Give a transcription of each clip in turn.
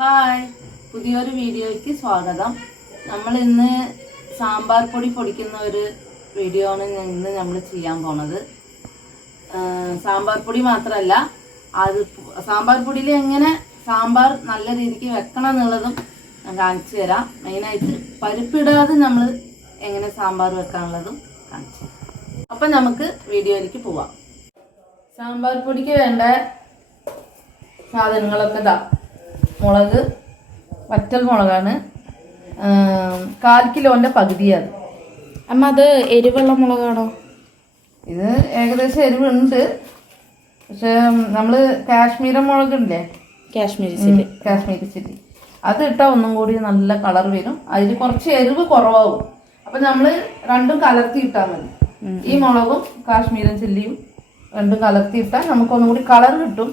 Hi, പുതിയൊരു വീഡിയോയ്ക്ക് സ്വാഗതം. നമ്മൾ ഇന്ന് സാമ്പാർ പൊടി പൊടിക്കുന്ന ഒരു വീഡിയോ ആണ് ഇന്ന് നമ്മൾ ചെയ്യാൻ പോണത്. സാമ്പാർ പൊടി മാത്രമല്ല, അത് സാമ്പാർ പൊടിയിൽ എങ്ങനെ സാമ്പാർ നല്ല രീതിക്ക് വെക്കണം എന്നുള്ളതും ഞാൻ കാണിച്ചു തരാം. മെയിനായിട്ട് പരിപ്പിടാതെ നമ്മൾ എങ്ങനെ സാമ്പാർ വെക്കാനുള്ളതും കാണിച്ചു തരാം. അപ്പം നമുക്ക് വീഡിയോയിലേക്ക് പോവാം. സാമ്പാർ പൊടിക്ക് വേണ്ട സാധനങ്ങളൊക്കെ ഇതാ. മുളക്, വറ്റൽ മുളകാണ്, 1/4 കിലോന്റെ പകുതിയാണ്. അമ്മ അത് എരിവുള്ള മുളകാണോ? ഇത് ഏകദേശം എരിവുണ്ട്, പക്ഷെ നമ്മള് കാശ്മീരി മുളകില്ലേ, കാശ്മീരി ചില്ലി അത് ഇട്ടാൽ ഒന്നും കൂടി നല്ല കളർ വരും. അതിൽ കുറച്ച് എരിവ് കുറവാകും. അപ്പൊ നമ്മള് രണ്ടും കലർത്തി ഇട്ടാൽ മതി. ഈ മുളകും കാശ്മീരൻ ചില്ലിയും രണ്ടും കലർത്തി ഇട്ടാൽ നമുക്കൊന്നും കൂടി കളർ കിട്ടും.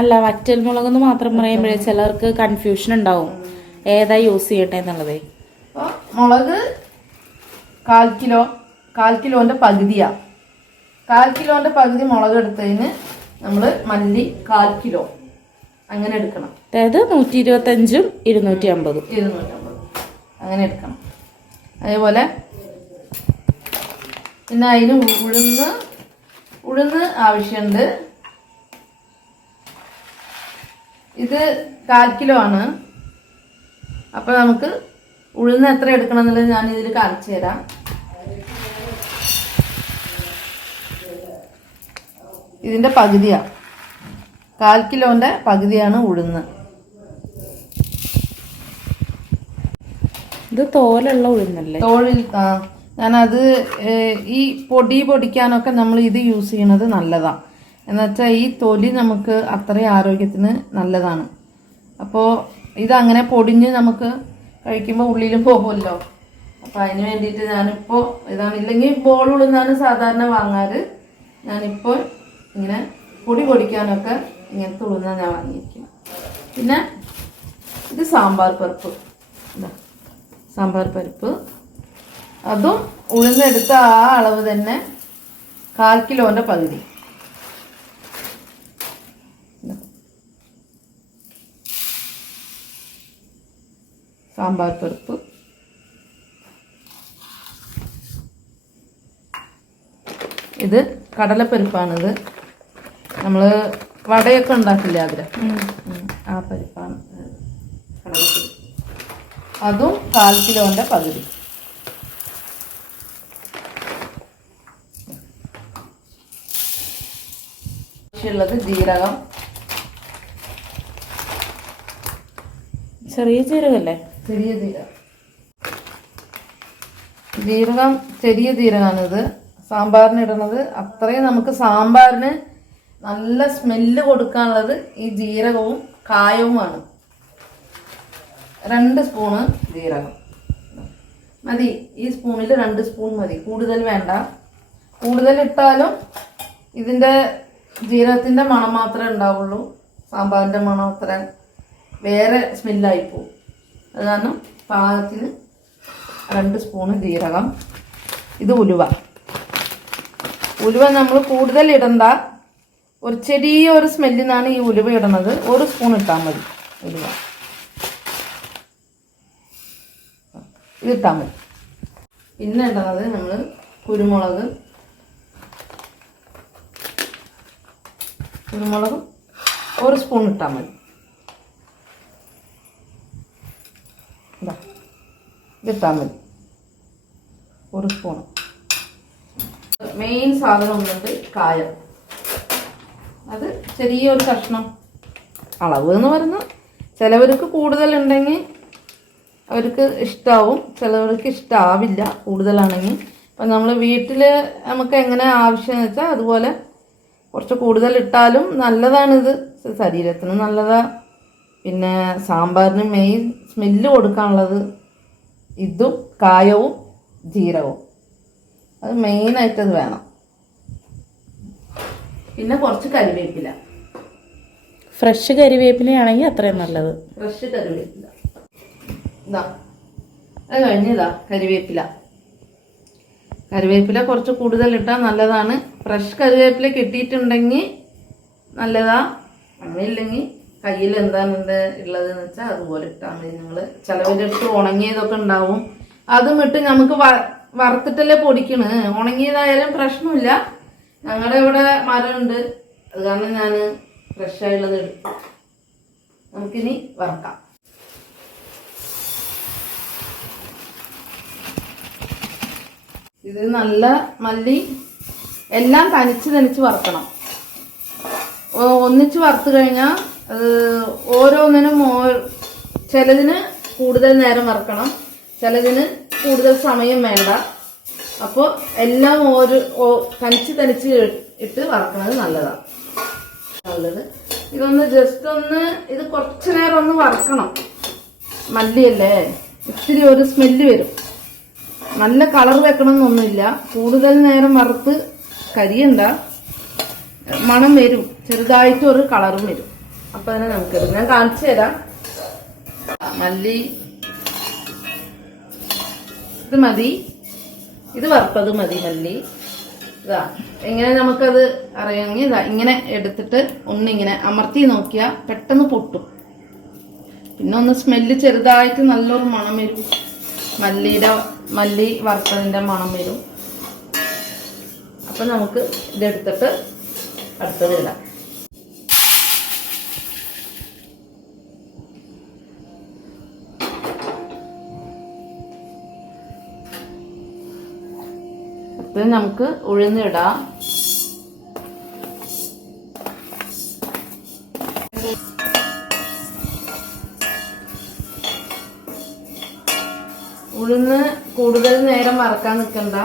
അല്ല, വറ്റൽ മുളകെന്ന് മാത്രം പറയുമ്പോഴേ ചിലർക്ക് കൺഫ്യൂഷൻ ഉണ്ടാവും ഏതാ യൂസ് ചെയ്യട്ടെ എന്നുള്ളത്. അപ്പോൾ മുളക് 1/4 കിലോന്റെ പകുതിയാണ്. 1/4 കിലോന്റെ പകുതി മുളക് എടുത്തതിന് നമ്മൾ മല്ലി 1/4 കിലോ അങ്ങനെ എടുക്കണം. അതായത് 125 250 അങ്ങനെ എടുക്കണം. അതേപോലെ പിന്നെ അതിന് ഉഴുന്ന് ആവശ്യമുണ്ട്. ഇത് 1/4 കിലോ ആണ്. അപ്പൊ നമുക്ക് ഉഴുന്ന് എത്ര എടുക്കണം എന്നുള്ളത് ഞാൻ ഇതിൽ കാണിച്ചു തരാം. ഇതിന്റെ പകുതിയാ, 1/4 കിലോന്റെ പകുതിയാണ് ഉഴുന്ന്. ഇത് തോലുള്ള ഉഴുന്നല്ലേ? തോളിൽ ഞാനത് ഈ പൊടിക്കാനൊക്കെ നമ്മൾ ഇത് യൂസ് ചെയ്യണത് നല്ലതാണ്. എന്നുവെച്ചാൽ ഈ തൊലി നമുക്ക് അത്രയും ആരോഗ്യത്തിന് നല്ലതാണ്. അപ്പോൾ ഇതങ്ങനെ പൊടിഞ്ഞ് നമുക്ക് കഴിക്കുമ്പോൾ ഉള്ളിലും പോകുമല്ലോ. അപ്പോൾ അതിന് വേണ്ടിയിട്ട് ഞാനിപ്പോൾ ഇതാണ്, ഇല്ലെങ്കിൽ ബോൾ ഉഴുന്നാണ് സാധാരണ വാങ്ങാറ്. ഞാനിപ്പോൾ ഇങ്ങനെ പൊടിക്കാനൊക്കെ ഇങ്ങനത്തെ ഉഴുന്നാണ് ഞാൻ വാങ്ങിയിരിക്കുന്നത്. പിന്നെ ഇത് സാമ്പാർ പരിപ്പ്, അതും ഉഴുന്നെടുത്ത ആ അളവ് തന്നെ 1/4 കിലോന്റെ പകുതി. സാമ്പാർ പരിപ്പ്, ഇത് കടലപ്പരിപ്പാണിത്. നമ്മൾ വടയൊക്കെ ഉണ്ടാക്കില്ലേ അതിൽ ആ പരിപ്പാണ് കടലപ്പരിപ്പ്. അതും 1/4 കിലോന്റെ പകുതി. ആവശ്യമുള്ളത് ജീരകം, ചെറിയ ജീരകല്ലേ? ചെറിയ ജീരകമാണിത്. സാമ്പാറിന് ഇടുന്നത്. അത്രയും നമുക്ക് സാമ്പാറിന് നല്ല സ്മെല്ല് കൊടുക്കാനുള്ളത് ഈ ജീരകവും കായവുമാണ്. 2 സ്പൂണ് ജീരകം മതി. ഈ സ്പൂണിൽ 2 സ്പൂൺ മതി, കൂടുതൽ വേണ്ട. കൂടുതൽ ഇട്ടാലും ഇതിന്റെ ജീരകത്തിന്റെ മണം മാത്രമേ ഉണ്ടാവുള്ളൂ. സാമ്പാറിന്റെ മണം അത്ര വേറെ സ്മെല്ലായി പോകും. അത് കാരണം പാകത്തിന് 2 സ്പൂണ് ജീരകം. ഇത് ഉലുവ നമ്മൾ കൂടുതൽ ഇടണ്ട. ഒരു ചെറിയൊരു സ്മെല്ലിനാണ് ഈ ഉലുവ ഇടുന്നത്. 1 സ്പൂൺ ഇട്ടാൽ മതി ഉലുവ. ഇതിട്ടാൽ മതി. പിന്നെ ഇടുന്നത് നമ്മൾ കുരുമുളകും 1 സ്പൂൺ ഇട്ടാൽ മതി. ഇതിട്ടാൽ മതി 1 സ്പൂൺ. മെയിൻ സാധനം ഒന്നുണ്ട്, കായം. അത് ചെറിയൊരു കഷ്ണം. അളവ് എന്ന് പറഞ്ഞാൽ ചിലവർക്ക് കൂടുതലുണ്ടെങ്കിൽ അവർക്ക് ഇഷ്ടാവും, ചിലവർക്ക് ഇഷ്ടാവില്ല കൂടുതലാണെങ്കിൽ. അപ്പം നമ്മൾ വീട്ടിൽ നമുക്ക് എങ്ങനെ ആവശ്യം വെച്ചാൽ അതുപോലെ കുറച്ച് കൂടുതൽ ഇട്ടാലും നല്ലതാണിത്, ശരീരത്തിന് നല്ലതാ. പിന്നെ സാമ്പാറിന് മെയിൻ സ്മെല്ല് കൊടുക്കാനുള്ളത് ഇതും കായവും ജീരകവും. അത് മെയിനായിട്ടത് വേണം. പിന്നെ കുറച്ച് കരിവേപ്പില, ഫ്രഷ് കരിവേപ്പിലയാണെങ്കിൽ അത്രയും നല്ലത്. ഫ്രഷ് കരിവേപ്പില അത് കഴിഞ്ഞതാ കരിവേപ്പില കുറച്ച് കൂടുതൽ ഇട്ടാൽ നല്ലതാണ്. ഫ്രഷ് കരിവേപ്പില കിട്ടിയിട്ടുണ്ടെങ്കിൽ നല്ലതാ, അങ്ങനെയില്ലെങ്കിൽ കയ്യിൽ എന്താണ് ഉള്ളതെന്ന് വെച്ചാൽ അതുപോലെ ഇട്ടാൽ മതി. നിങ്ങൾ ചിലവരെടുത്ത് ഉണങ്ങിയതൊക്കെ ഉണ്ടാവും, അതും ഇട്ട് നമുക്ക് വറുത്തിട്ടല്ലേ പൊടിക്കണ്. ഉണങ്ങിയതായാലും പ്രശ്നമില്ല. ഞങ്ങളുടെ ഇവിടെ മരമുണ്ട്, അത് കാരണം ഞാൻ ഫ്രഷ് ആയുള്ളത് എടുത്തു. നമുക്കിനി വറക്കാം. ഇത് നല്ല മല്ലി എല്ലാം തനിച്ച് വറുക്കണം. ഒന്നിച്ച് വറുത്ത് കഴിഞ്ഞാൽ ഓരോന്നിനും ചിലതിന് കൂടുതൽ നേരം വറുക്കണം, ചിലതിന് കൂടുതൽ സമയം വേണ്ട. അപ്പോൾ എല്ലാം തനിച്ച് ഇട്ട് വറക്കുന്നത് നല്ലതാണ്. ഇതൊന്ന് ജസ്റ്റ് ഒന്ന് ഇത് കുറച്ചു നേരം ഒന്ന് വറക്കണം. മല്ലിയല്ലേ, ഇത്തിരി ഒരു സ്മെല്ല് വരും. നല്ല കളർ വെക്കണമെന്നൊന്നുമില്ല, കൂടുതൽ നേരം വറുത്ത് കരിയണ്ട, മണം വരും, ചെറുതായിട്ട് ഒരു കളറും വരും. അപ്പൊ തന്നെ നമുക്കെടുക്കാം. ഞാൻ കാണിച്ചു തരാം. മല്ലി ഇത് മതി, ഇത് വറുത്തത് മതി. മല്ലി ഇതാ എങ്ങനെ നമുക്കത് അറിയാമെങ്കിൽ ഇതാ ഇങ്ങനെ എടുത്തിട്ട് ഒന്നിങ്ങനെ അമർത്തി നോക്കിയാൽ പെട്ടെന്ന് പൊട്ടും. പിന്നെ ഒന്ന് സ്മെല്ല് ചെറുതായിട്ട് നല്ലൊരു മണം വരും, മല്ലി വറുത്തതിന്റെ മണം വരും. അപ്പൊ നമുക്ക് ഇതെടുത്തിട്ട് അടുത്തത് ഇടാം. അപ്പം നമുക്ക് ഉഴുന്നിടാം. ഉഴുന്ന് കൂടുതൽ നേരം വറക്കാൻ നിൽക്കണ്ട.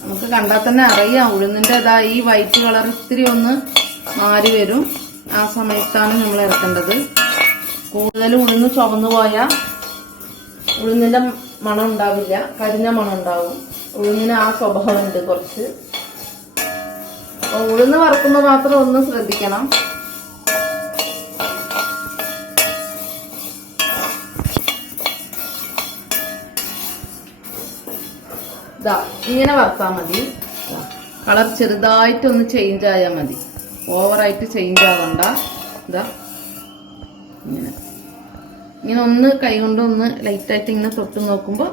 നമുക്ക് കണ്ടാൽ തന്നെ അറിയാം ഉഴുന്നിന്റെ ഈ വൈറ്റ് കളർ ഇത്തിരി ഒന്ന് മാറി വരും. ആ സമയത്താണ് നമ്മൾ ഇറക്കേണ്ടത്. കൂടുതൽ ഉഴുന്ന് ചുവന്നു പോയാൽ ഉഴുന്നിന്റെ മണം ഉണ്ടാവില്ല, കരിഞ്ഞ മണം ഉണ്ടാവും. ഉഴുന്നിന് ആ സ്വഭാവമുണ്ട് കുറച്ച്. ഉഴുന്ന് വറക്കുമ്പോൾ മാത്രം ഒന്ന് ശ്രദ്ധിക്കണം. ഇതാ ഇങ്ങനെ വറുത്താൽ മതി. കളർ ചെറുതായിട്ടൊന്ന് ചേഞ്ച് ആയാൽ മതി, ഓവറായിട്ട് ചേഞ്ച് ആവണ്ട. ഇതാ ഇങ്ങനെ ഒന്ന് കൈകൊണ്ട് ഒന്ന് ലൈറ്റായിട്ട് ഇങ്ങനെ തൊട്ട് നോക്കുമ്പോൾ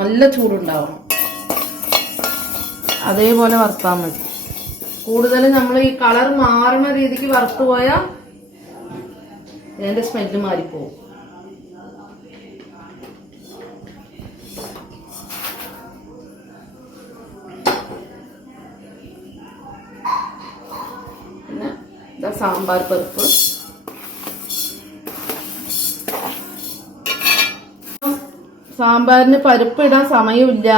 നല്ല ചൂടുണ്ടാവണം. അതേപോലെ വറുത്താൽ മതി. കൂടുതൽ നമ്മൾ ഈ കളർ മാറുന്ന രീതിക്ക് വറുത്തു പോയാൽ ഇതിന്റെ സ്മെല്ല് മാറിപ്പോവും. പിന്നെ ഇതാ സാമ്പാർ പരിപ്പ്. സാമ്പാറിന് പരിപ്പ് ഇടാൻ സമയമില്ല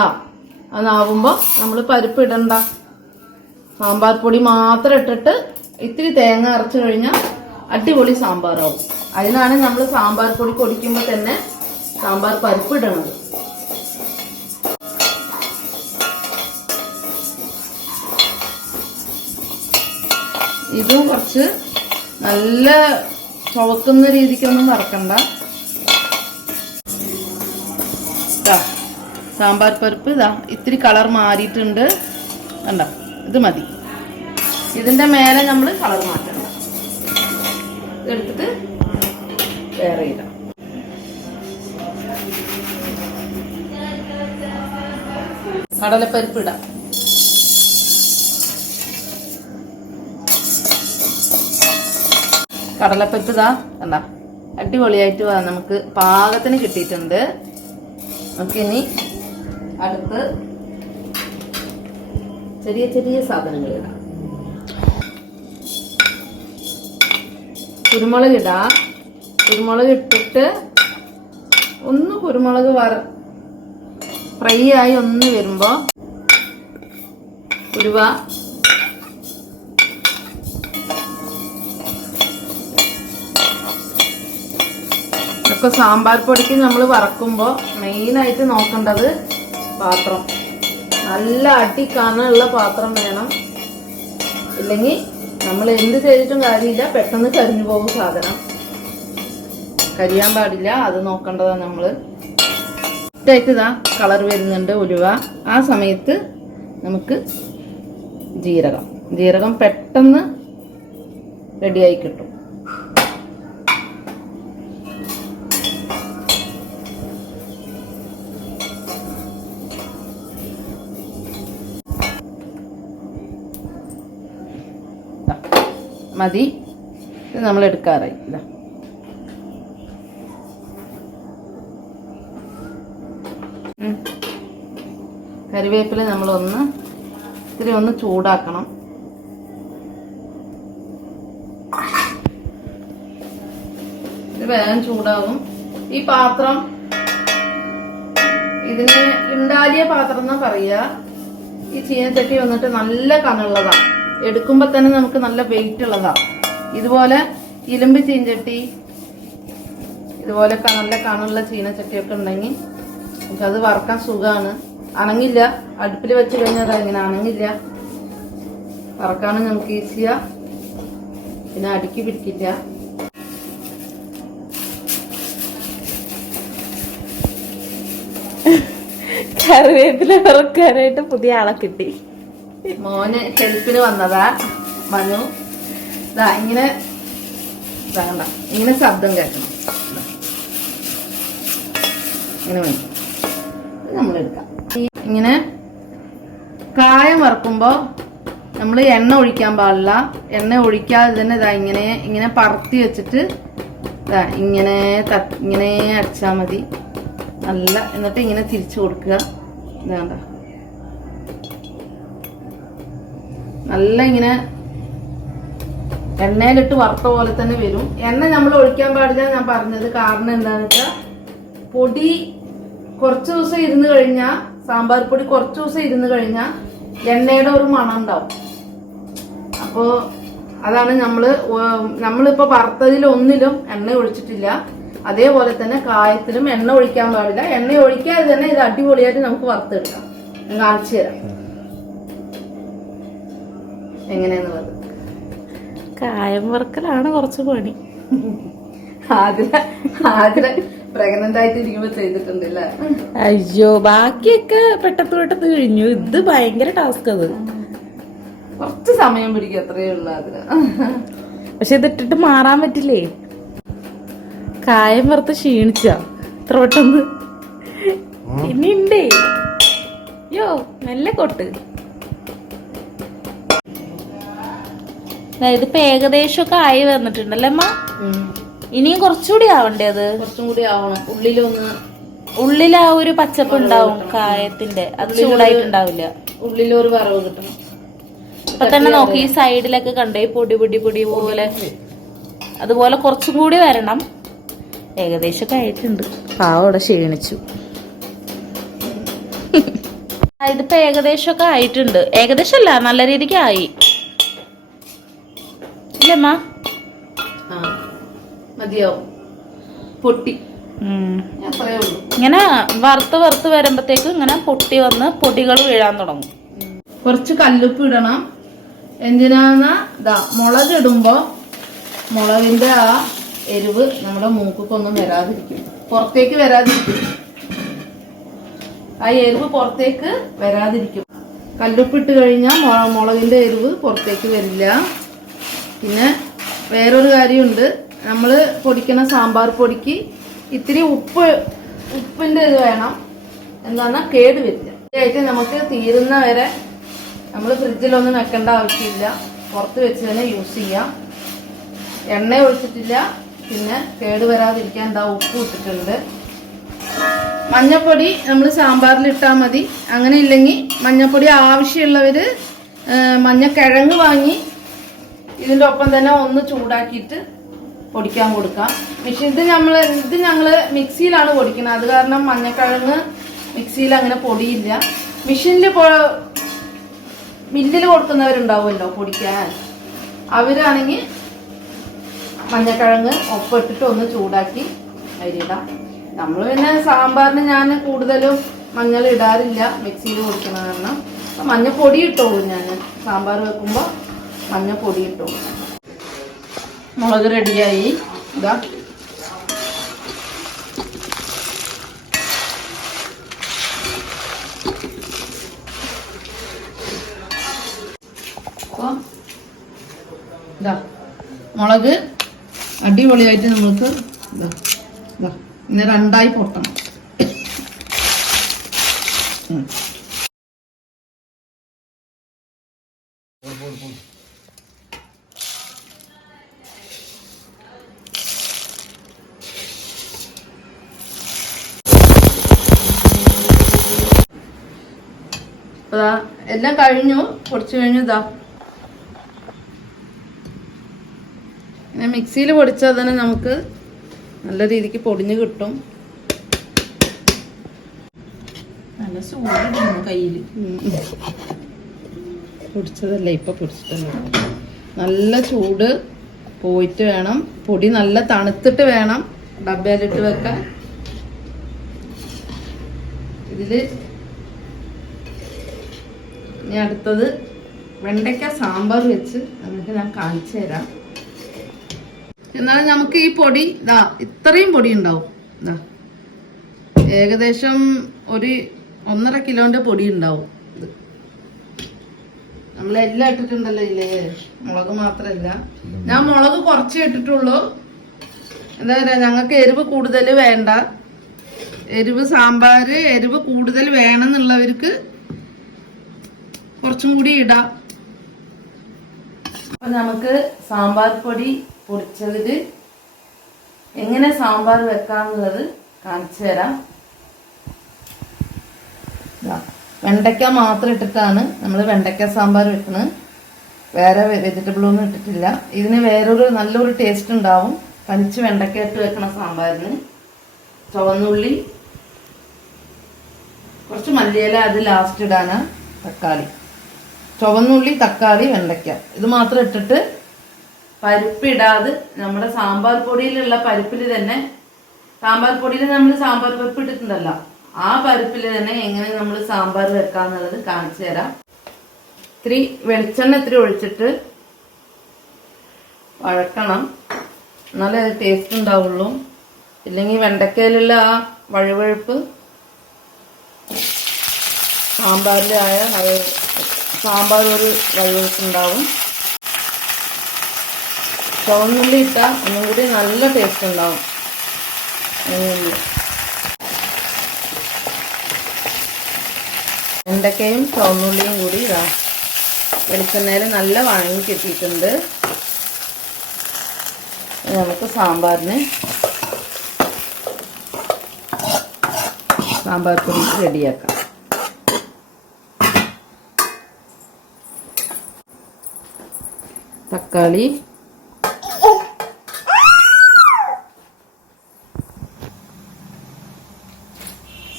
അതാവുമ്പോ നമ്മൾ പരിപ്പ് ഇടണ്ട. സാമ്പാർ പൊടി മാത്രം ഇട്ടിട്ട് ഇത്തിരി തേങ്ങ അരച്ചു കഴിഞ്ഞാൽ അടിപൊളി സാമ്പാറാവും. അതിനാണ് നമ്മൾ സാമ്പാർ പൊടി പൊടിക്കുമ്പോൾ തന്നെ സാമ്പാർ പരിപ്പ് ഇടണത്. ഇതും കുറച്ച് നല്ല ചുവക്കുന്ന രീതിക്കൊന്നും വറക്കണ്ട. സാമ്പാർ പരിപ്പ് ഇതാ ഇത്തിരി കളർ മാറിയിട്ടുണ്ട്, കണ്ട, ഇത് മതി. ഇതിന്റെ മേലെ നമ്മൾ കളർ മാറ്റണം. ഇതെടുത്തിട്ട് വേറെ ഇടാം. കടലപ്പരിപ്പ് ഇടാം. കടലപ്പരിപ്പ് ഇതാ കണ്ട അടിപൊളിയായിട്ട് നമുക്ക് പാകത്തിന് കിട്ടിയിട്ടുണ്ട്. നമുക്കിനി അടുത്ത് ചെറിയ ചെറിയ സാധനങ്ങൾ ഇടാം. കുരുമുളക് ഇടാം. കുരുമുളക് ഇട്ടിട്ട് ഒന്ന് കുരുമുളക് ഫ്രൈ ആയി ഒന്ന് വരുമ്പോ ഉലുവ, ഇതൊക്കെ സാമ്പാർ പൊടിക്ക് നമ്മൾ വറക്കുമ്പോൾ മെയിനായിട്ട് നോക്കേണ്ടത് പാത്രം നല്ല അടിക്കാനുള്ള പാത്രം വേണം. ഇല്ലെങ്കിൽ നമ്മൾ എന്ത് ചെയ്തിട്ടും കാര്യമില്ല, പെട്ടെന്ന് കരിഞ്ഞു പോകും സാധനം. കരിയാൻ പാടില്ല, അത് നോക്കേണ്ടതാണ് നമ്മൾ. ഇതായിട്ട് ഇതാ കളർ വരുന്നുണ്ട് ഉലുവ. ആ സമയത്ത് നമുക്ക് ജീരകം പെട്ടെന്ന് റെഡിയായി കിട്ടും. മതി, ഇത് നമ്മൾ എടുക്കാറായി. ഇതാ കറിവേപ്പില നമ്മളൊന്ന് ഇത്തിരി ഒന്ന് ചൂടാക്കണം. ഇത് വേഗം ചൂടാകും. ഈ പാത്രം ഇതിന് ഇണ്ടാലിയ പാത്രം എന്നാ പറയുക. ഈ ചീനച്ചട്ടി വന്നിട്ട് നല്ല കനമുള്ളതാണ്. എടുക്കുമ്പോ തന്നെ നമുക്ക് നല്ല വെയിറ്റ് ഉള്ളതാ. ഇതുപോലെ ഇരുമ്പ് ചീനച്ചട്ടി, ഇതുപോലെ നല്ല കനുള്ള ചീനച്ചട്ടിയൊക്കെ ഉണ്ടെങ്കിൽ നമുക്കത് വറക്കാൻ സുഖമാണ്. അണങ്ങില്ല, അടുപ്പിൽ വെച്ച് കഴിഞ്ഞാൽ ഇങ്ങനെ അണങ്ങില്ല. വറക്കാനും നമുക്ക് ഈസിയാ, പിന്നെ അടുക്കി പിടിക്കില്ല. കറിവേപ്പില വറക്കാനായിട്ട് പുതിയ ആളെ കിട്ടി. മോന് ഹെൽപ്പിന് വന്നതാ മനു. ഇതാ ഇങ്ങനെ വേണ്ട, ഇങ്ങനെ ശബ്ദം കേൾക്കണം. ഇങ്ങനെ വേണം നമ്മളെടുക്കാം. ഇങ്ങനെ കായം വറക്കുമ്പോ നമ്മൾ എണ്ണ ഒഴിക്കാൻ പാടില്ല. എണ്ണ ഒഴിക്കാതെ തന്നെ ഇതാ ഇങ്ങനെ പറത്തി വെച്ചിട്ട് ഇതാ ഇങ്ങനെ അടിച്ചാൽ മതി. നല്ല എന്നിട്ട് ഇങ്ങനെ തിരിച്ചു കൊടുക്കുക. ഇതാണ്ട നല്ല ഇങ്ങനെ എണ്ണയിലിട്ട് വറുത്ത പോലെ തന്നെ വരും. എണ്ണ നമ്മൾ ഒഴിക്കാൻ പാടില്ല ഞാൻ പറഞ്ഞത് കാരണം എന്താണെന്ന് വെച്ചാൽ പൊടി കുറച്ച് ദിവസം ഇരുന്ന് കഴിഞ്ഞാൽ, സാമ്പാർ പൊടി കുറച്ച് ദിവസം ഇരുന്ന് കഴിഞ്ഞാൽ എണ്ണയുടെ ഒരു മണം ഉണ്ടാവും. അപ്പോ അതാണ് നമ്മളിപ്പോ വറുത്തതിൽ ഒന്നിലും എണ്ണ ഒഴിച്ചിട്ടില്ല. അതേപോലെ തന്നെ കായത്തിലും എണ്ണ ഒഴിക്കാൻ പാടില്ല. എണ്ണ ഒഴിക്കാതെ തന്നെ ഇത് അടിപൊളിയായിട്ട് നമുക്ക് വറുത്തെടുക്കാം. ഞാൻ കാണിച്ചു തരാം എങ്ങനെയാന്നുള്ളത്. കായം വറുക്കലാണ് കുറച്ച് പണി. ആദ്യം പ്രഗ്നന്റ് ആയിട്ട് ഇരിക്കുമ്പോ ചെയ്തിട്ടുണ്ടല്ലേ. അയ്യോ, ബാക്കിയൊക്കെ പെട്ടെന്ന് കഴിഞ്ഞു. ഇത് ഭയങ്കര ടാസ്ക്. അത് കുറച്ച് സമയം പിടിക്കും, അത്രയേ ഉള്ളു അതിന്. പക്ഷെ ഇതിട്ടിട്ട് മാറാൻ പറ്റില്ലേ. കായം വറുത്ത് ക്ഷീണിച്ച ഇത്ര പെട്ടെന്ന്. ഇനിയുണ്ടേ. യോ നല്ല കൊട്ട്. ഇതിപ്പോ ഏകദേശമൊക്കെ ആയി വന്നിട്ടുണ്ടല്ലേ അമ്മ? ഇനിയും കുറച്ചുകൂടി ആവണ്ടേ? അത് കുറച്ചും കൂടി ആവണം. ഉള്ളിൽ ആ ഒരു പച്ചപ്പ് ഉണ്ടാവും കായത്തിന്റെ. അത് ചൂടായിട്ടുണ്ടാവില്ല. ഉള്ളിലൊരു വറവ് കിട്ടണം. ഇപ്പൊ തന്നെ നോക്കി ഈ സൈഡിലൊക്കെ കണ്ടേ പൊടി പോലെ. അതുപോലെ കുറച്ചും കൂടി വരണം. ഏകദേശമൊക്കെ ആയിട്ടുണ്ട്. പാവോടെ ക്ഷീണിച്ചു. ഇതിപ്പോ ഏകദേശമൊക്കെ ആയിട്ടുണ്ട്. ഏകദേശമല്ല, നല്ല രീതിക്ക് ആയി ഇല്ലമ്മ? മതിയാവും. പൊട്ടി ഇങ്ങനെ വറുത്ത് വരുമ്പത്തേക്ക് ഇങ്ങനെ പൊട്ടി വന്ന് പൊടികൾ വീഴാൻ തുടങ്ങും. കുറച്ച് കല്ലുപ്പ് ഇടണം. എന്തിനാന്ന മുളക് ഇടുമ്പോ മുളകിന്റെ ആ എരിവ് നമ്മുടെ മൂക്കൊന്നും വരാതിരിക്കും, പുറത്തേക്ക് വരാതിരിക്കും. ആ എരിവ് പുറത്തേക്ക് വരാതിരിക്കും. കല്ലുപ്പിട്ട് കഴിഞ്ഞാൽ മുളകിന്റെ എരിവ് പുറത്തേക്ക് വരില്ല. പിന്നെ വേറൊരു കാര്യമുണ്ട്, നമ്മൾ പൊടിക്കുന്ന സാമ്പാർ പൊടിക്ക് ഇത്തിരി ഉപ്പിന്റെ ഇത് വേണം. എന്താണ് കേട് വരില്ല. ആയിട്ട് നമുക്ക് തീരുന്ന വരെ നമ്മൾ ഫ്രിഡ്ജിലൊന്നും വെക്കേണ്ട ആവശ്യമില്ല. പുറത്ത് വെച്ച് തന്നെ യൂസ് ചെയ്യാം. എണ്ണ ഒഴിച്ചിട്ടില്ല. പിന്നെ കേട് വരാതിരിക്കാൻ എന്താ ഉപ്പ് ഇട്ടിട്ടുണ്ട്. മഞ്ഞപ്പൊടി നമ്മൾ സാമ്പാറിൽ ഇട്ടാൽ മതി. അങ്ങനെ ഇല്ലെങ്കിൽ മഞ്ഞപ്പൊടി ആവശ്യമുള്ളവർ മഞ്ഞക്കിഴങ്ങ് വാങ്ങി ഇതിൻ്റെ ഒപ്പം തന്നെ ഒന്ന് ചൂടാക്കിയിട്ട് പൊടിക്കാൻ കൊടുക്കാം. ഇത് ഞങ്ങൾ മിക്സിയിലാണ് പൊടിക്കുന്നത്. അത് കാരണം മഞ്ഞക്കിഴങ്ങ് മിക്സിയിൽ അങ്ങനെ പൊടിയില്ല. മില്ലിൽ കൊടുക്കുന്നവരുണ്ടാവുമല്ലോ പൊടിക്കാൻ, അവരാണെങ്കിൽ മഞ്ഞക്കിഴങ്ങ് ഒപ്പിട്ടിട്ട് ഒന്ന് ചൂടാക്കി അരിയിടാം. നമ്മൾ പിന്നെ സാമ്പാറിന് ഞാൻ കൂടുതലും മഞ്ഞൾ ഇടാറില്ല, മിക്സിയിൽ കൊടുക്കുന്ന കാരണം. മഞ്ഞപ്പൊടി ഇട്ടോളൂ. ഞാൻ സാമ്പാർ വെക്കുമ്പോൾ മഞ്ഞപ്പൊടി ഇട്ടോളൂ. മുളക് റെഡിയായി. ഇതാ മുളക് അടിപൊളിയായിട്ട് നമുക്ക് ഇങ്ങനെ രണ്ടായി പൊട്ടണം. എല്ലാം കഴിഞ്ഞു, പൊടിച്ചു കഴിഞ്ഞു. ഇതാ പിന്നെ മിക്സിയിൽ പൊടിച്ചാൽ തന്നെ നമുക്ക് നല്ല രീതിക്ക് പൊടിഞ്ഞ് കിട്ടും. നല്ല സൂടാണ് കയ്യിൽ. പൊടിച്ചതല്ലേ, ഇപ്പൊ പൊടിച്ചിട്ടല്ലേ. നല്ല ചൂട് പോയിട്ട് വേണം, പൊടി നല്ല തണുത്തിട്ട് വേണം ഡബ്ബയിലിട്ട് വെക്കാൻ. ഇതില് ഇനി അടുത്തത് വെണ്ടയ്ക്ക സാമ്പാർ വെച്ച് നമുക്ക് ഞാൻ കാണിച്ചു തരാം. എന്നാൽ നമുക്ക് ഈ പൊടി ഇതാ ഇത്രയും പൊടി ഉണ്ടാവും. ഇതാ ഏകദേശം ഒരു 1.5 കിലോന്റെ പൊടി ഉണ്ടാവും. ഇത് നമ്മളെല്ലാം ഇട്ടിട്ടുണ്ടല്ലോ ഇതില്, മുളക് മാത്രല്ല. ഞാൻ മുളക് കുറച്ചേ ഇട്ടിട്ടുള്ളൂ. എന്താ പറയാ, ഞങ്ങൾക്ക് എരിവ് കൂടുതൽ വേണ്ട. സാമ്പാറ് എരിവ് കൂടുതൽ വേണമെന്നുള്ളവർക്ക് കുറച്ചും കൂടി ഇടാം. അപ്പൊ നമുക്ക് സാമ്പാർ പൊടി പൊടിച്ചതില് എങ്ങനെ സാമ്പാർ വെക്കാന്നുള്ളത് കാണിച്ചു തരാം. വെണ്ടയ്ക്ക മാത്രം ഇട്ടിട്ടാണ് നമ്മൾ വെണ്ടയ്ക്ക സാമ്പാർ വെക്കുന്നത്. വേറെ വെജിറ്റബിളൊന്നും ഇട്ടിട്ടില്ല. ഇതിന് വേറൊരു നല്ലൊരു ടേസ്റ്റ് ഉണ്ടാവും തനിച്ച് വെണ്ടയ്ക്ക ഇട്ട് വെക്കണ സാമ്പാറിന്. ചുവന്നുള്ളി, കുറച്ച് മല്ലിയില, അത് ലാസ്റ്റ് ഇടാനാ. തക്കാളി, ചുവന്നുള്ളി, തക്കാളി, വെണ്ടയ്ക്ക ഇത് മാത്രം ഇട്ടിട്ട് പരിപ്പ് ഇടാതെ നമ്മുടെ സാമ്പാർ പൊടിയിലുള്ള പരിപ്പിൽ തന്നെ, സാമ്പാർ പൊടിയിൽ നമ്മൾ സാമ്പാർ പരിപ്പ് ഇട്ടിട്ടുണ്ടല്ലോ, ആ പരിപ്പിൽ തന്നെ എങ്ങനെ നമ്മൾ സാമ്പാർ വെക്കാന്നുള്ളത് കാണിച്ചു തരാം. ഇത്തിരി വെളിച്ചെണ്ണ ഇത്തിരി ഒഴിച്ചിട്ട് വഴക്കണം, എന്നാലേ അത് ടേസ്റ്റ് ഉണ്ടാവുള്ളൂ. ഇല്ലെങ്കിൽ വെണ്ടയ്ക്കയിലുള്ള ആ വഴുവഴുപ്പ് സാമ്പാറിലായ സാമ്പാർ ഒരു വഴുവഴുപ്പുണ്ടാവും. ചുവന്നുള്ളി ഇട്ടാൽ ഒന്നും കൂടി നല്ല ടേസ്റ്റ് ഉണ്ടാവും. വെണ്ടയ്ക്കയും ചുവന്നുള്ളിയും കൂടി ഇതാ വെളിച്ചെണ്ണയിൽ നല്ല വഴങ്ങി കിട്ടിയിട്ടുണ്ട്. നമുക്ക് സാമ്പാറിന് സാമ്പാർ പൊടി റെഡിയാക്കാം. തക്കാളി,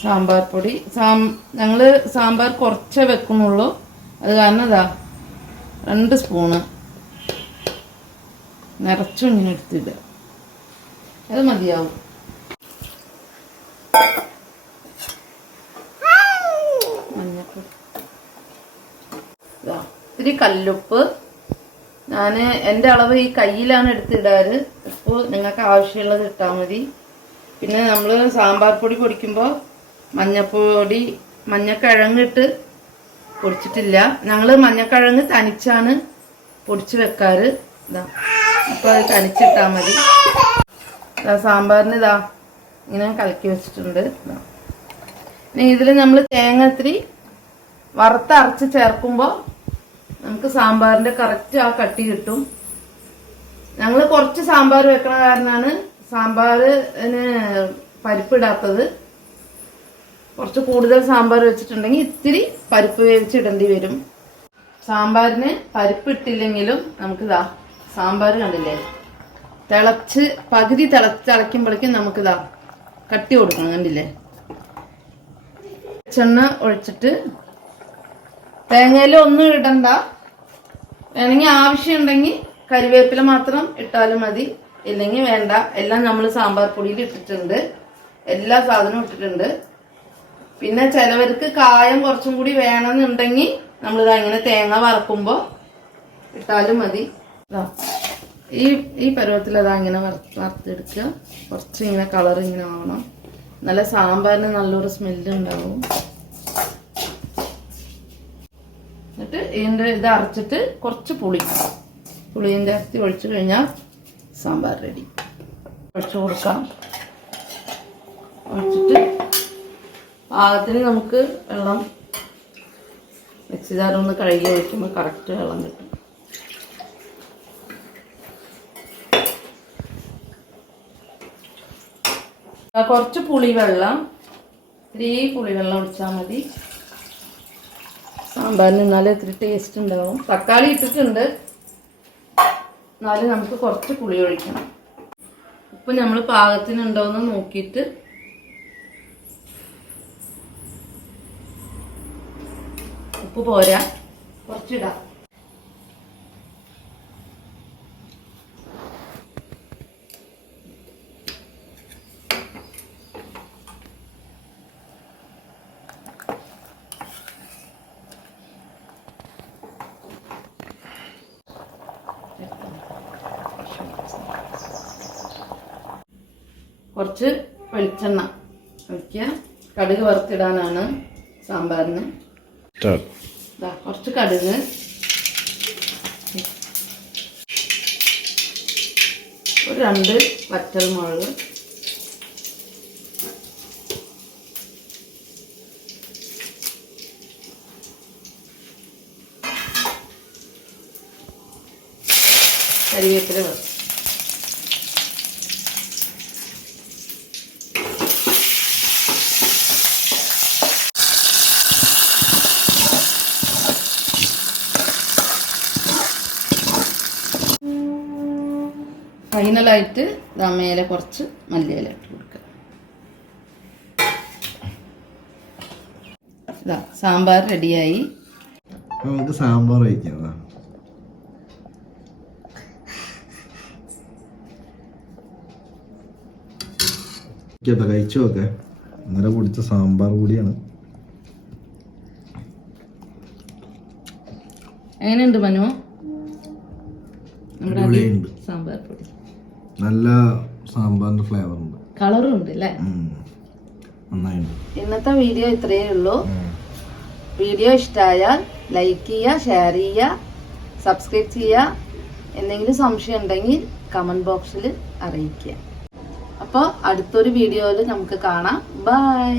സാമ്പാർ പൊടി. ഞങ്ങള് സാമ്പാർ കുറച്ചേ വെക്കുന്നുള്ളൂ, അത് കാരണം ഇതാ 2 സ്പൂണ് നിറച്ചും ഇങ്ങനെ എടുത്തിട്ട് അത് മതിയാവും. മഞ്ഞപ്പൊടി, ഇത്തിരി കല്ലുപ്പ്. ഞാൻ എൻ്റെ അളവ് ഈ കയ്യിലാണ് എടുത്തിടാറ്. ഉപ്പ് നിങ്ങൾക്ക് ആവശ്യമുള്ളത് ഇട്ടാൽ മതി. പിന്നെ നമ്മൾ സാമ്പാർ പൊടി പൊടിക്കുമ്പോൾ മഞ്ഞപ്പൊടി, മഞ്ഞക്കിഴങ്ങിട്ട് പൊടിച്ചിട്ടില്ല. ഞങ്ങൾ മഞ്ഞക്കിഴങ്ങ് തനിച്ചാണ് പൊടിച്ച് വെക്കാറ്. ഇതാ അപ്പോൾ അത് തനിച്ചിട്ടാൽ മതി. സാമ്പാറിന് ഇതാ ഇങ്ങനെ കലക്കി വെച്ചിട്ടുണ്ട്. ഇനി ഇതിൽ നമ്മൾ തേങ്ങ ഇത്തിരി വറുത്തരച്ച് ചേർക്കുമ്പോൾ നമുക്ക് സാമ്പാറിന്റെ കറക്റ്റ് ആ കട്ടി കിട്ടും. ഞങ്ങൾ കുറച്ച് സാമ്പാർ വെക്കണ കാരണമാണ് സാമ്പാറിന് പരിപ്പിടാത്തത്. കുറച്ച് കൂടുതൽ സാമ്പാർ വെച്ചിട്ടുണ്ടെങ്കിൽ ഇത്തിരി പരിപ്പ് വേവിച്ചിടേണ്ടി വരും. സാമ്പാറിന് പരിപ്പ് ഇട്ടില്ലെങ്കിലും നമുക്കിതാ സാമ്പാർ കണ്ടില്ലേ, പകുതി തിളയ്ക്കുമ്പോഴേക്കും നമുക്കിതാ കട്ടി കൊടുക്കണം. കണ്ടില്ലേ, വെളിച്ചെണ്ണ ഒഴിച്ചിട്ട് തേങ്ങയിൽ ഒന്നും ഇടണ്ട. വേണമെങ്കിൽ ആവശ്യമുണ്ടെങ്കിൽ കരിവേപ്പില മാത്രം ഇട്ടാലും മതി, ഇല്ലെങ്കിൽ വേണ്ട. എല്ലാം നമ്മൾ സാമ്പാർ പൊടിയിൽ ഇട്ടിട്ടുണ്ട്, എല്ലാ സാധനവും ഇട്ടിട്ടുണ്ട്. പിന്നെ ചിലവർക്ക് കായം കുറച്ചും കൂടി വേണമെന്നുണ്ടെങ്കിൽ നമ്മളിതാ ഇങ്ങനെ തേങ്ങ വറക്കുമ്പോൾ ഇട്ടാലും മതി. ഈ പരുവത്തിൽ അതാ ഇങ്ങനെ വറുത്തെടുക്കുക. കുറച്ച് ഇങ്ങനെ കളർ ഇങ്ങനെ ആവണം, നല്ല സാമ്പാറിന് നല്ലൊരു സ്മെല്ല് ഉണ്ടാവും. എന്നിട്ട് ഇതിൻ്റെ ഇത് അരച്ചിട്ട് കുറച്ച് പുളിൻ്റെ അരത്തി ഒഴിച്ചു കഴിഞ്ഞാൽ സാമ്പാർ റെഡി. ഒഴിച്ചു കൊടുക്കാം. ഒഴിച്ചിട്ട് പാകത്തിന് നമുക്ക് വെള്ളം മിക്സി ജാറൊന്ന് കഴുകി ഒഴിക്കുമ്പോൾ കറക്റ്റ് വെള്ളം കിട്ടും. കുറച്ച് പുളിവെള്ളം, ഇത്തിരി പുളിവെള്ളം ഒഴിച്ചാൽ മതി സാമ്പാറിന്, എന്നാലും ഇത്തിരി ടേസ്റ്റ് ഉണ്ടാവും. തക്കാളി ഇട്ടിട്ടുണ്ട്, എന്നാലും നമുക്ക് കുറച്ച് പുളി ഒഴിക്കണം. ഉപ്പ് നമ്മൾ പാകത്തിനുണ്ടോയെന്ന് നോക്കിയിട്ട് ഉപ്പ് പോരാ കുറച്ചിടാം. കുറച്ച് വെളിച്ചെണ്ണ ഒഴിക്കുക. കടുക് വറുത്തിടാനാണ് സാമ്പാറിന്. കുറച്ച് കടുക്, ഒരു 2 വറ്റൽമുളക്, കരിവേപ്പില കുറച്ച്, ഫൈനലായിട്ട് മേലെ കുറച്ച് മല്ലിയില ഇട്ട് കൊടുക്കുക. ഇതാ സാമ്പാർ റെഡിയായി. നമുക്ക് സാമ്പാർ കഴിക്കാം. കഴിച്ചു നോക്കെ. ഇന്നലെ കുടിച്ച സാമ്പാർ കൂടിയാണ്. എങ്ങനെയുണ്ട് മനു? അടിപൊളിയുണ്ട്. സാമ്പാർ പൊടി നല്ല സാമ്പാറിന്റെ ഫ്ലേവർ ഉണ്ട്, കളറും ഉണ്ട് അല്ലേ? നന്നായിട്ടുണ്ട്. ഇന്നത്തെ വീഡിയോ ഇത്രയേ ഉള്ളൂ. വീഡിയോ ഇഷ്ടമായാൽ ലൈക്ക് ചെയ്യുക, ഷെയർ ചെയ്യുക, സബ്സ്ക്രൈബ് ചെയ്യുക. എന്തെങ്കിലും സംശയം ഉണ്ടെങ്കിൽ കമന്റ് ബോക്സിൽ അറിയിക്കുക. അപ്പോൾ അടുത്തൊരു വീഡിയോയിൽ നമുക്ക് കാണാം. ബൈ.